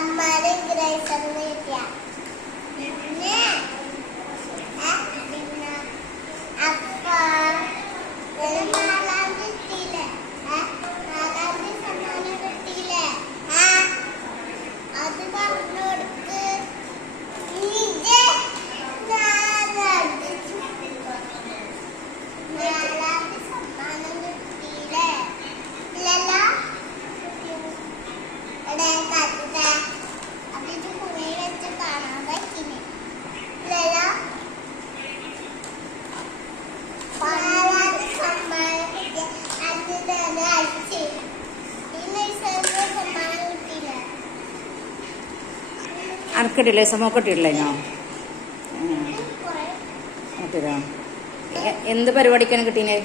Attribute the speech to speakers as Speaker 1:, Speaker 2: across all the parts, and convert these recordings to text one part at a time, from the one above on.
Speaker 1: അമ്മാരും grace ഒന്നും ഇല്ല
Speaker 2: അനക്കിട്ടില്ലേ സമോക്ക് ഇട്ടിട്ടില്ലേ ഞാൻ എന്ത് പരിപാടിക്കാണ് കിട്ടീനെ?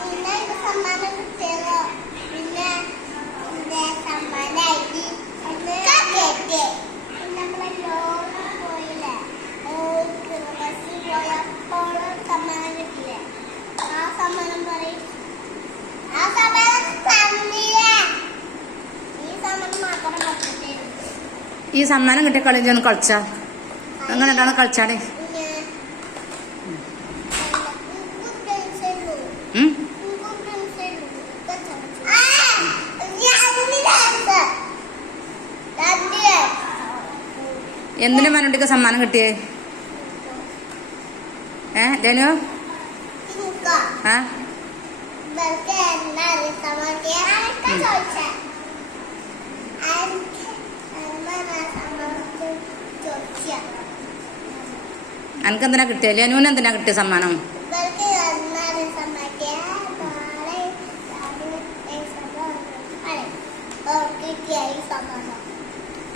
Speaker 1: പിന്നെ ഇത് സമ്മാനം കിട്ടിയതോ പിന്നെ ഇത് സമ്മാനായിട്ട് കേക്ക് നമ്മളെല്ലോണം പോയില്ലേ ക്രിസ്മസിൽ പോയപ്പോഴും സമ്മാനം കിട്ടിയില്ലേ ആ സമ്മാനം പറയും ആ സമ്മാനം തന്നില്ലേ ഈ സമ്മാനം മാത്രം പറ്റിട്ടേ
Speaker 2: ഈ സമ്മാനം കിട്ടിയ കളി ഒന്ന് കളിച്ചാ. അങ്ങനെ ഉണ്ടാണ് കളിച്ചാടേ എന്തിനു മനുട്ടിക്ക് സമ്മാനം കിട്ടിയേ? ഏ ധനു ആ അനക്കെന്തിനാ കിട്ടിയ? ധനുവിന് എന്തിനാ കിട്ടിയ സമ്മാനം?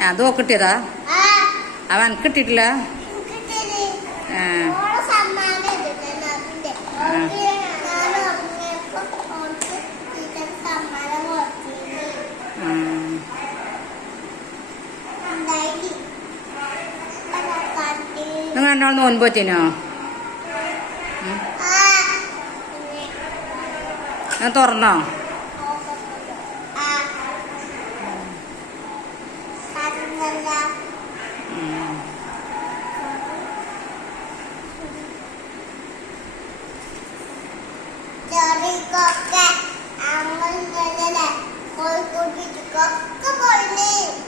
Speaker 2: അത് കിട്ടിയതാ? അവൻ കിട്ടിയിട്ടില്ല? ആ. രണ്ടാൾ നോൻപോറ്റിനോ ഞാൻ തുറന്നോ?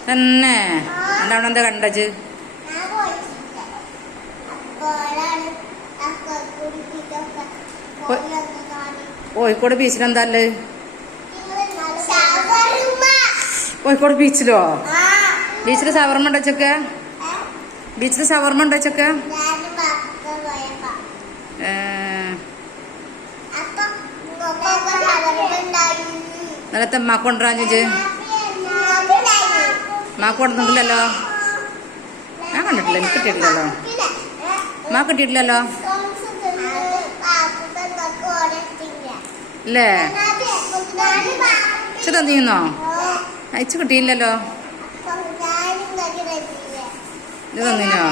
Speaker 2: തന്നെ. എന്താണ് എന്താ കണ്ടത്? കോഴിക്കോട്
Speaker 1: ബീച്ചിലെന്താല്ലേ?
Speaker 2: കോഴിക്കോട് ബീച്ചിലോ? ബീച്ചിൽ സവർമ്മ ഉണ്ടോ ചൊക്ക ബീച്ചിൽ സവർമ്മ ഉണ്ടോ ചൊക്ക ചോദിച്ച് മാക്ക് കൊണ്ടുവന്നിട്ടില്ലല്ലോ? ഞാൻ കണ്ടിട്ടില്ല എനിക്ക് കിട്ടിയിട്ടില്ലല്ലോ. മാ കിട്ടിയിട്ടില്ലല്ലോ? ഇല്ലേ ഇച്ച് തന്നിരുന്നോ അയച്ചു കിട്ടിയില്ലല്ലോ. ഇത് തന്നിനോ?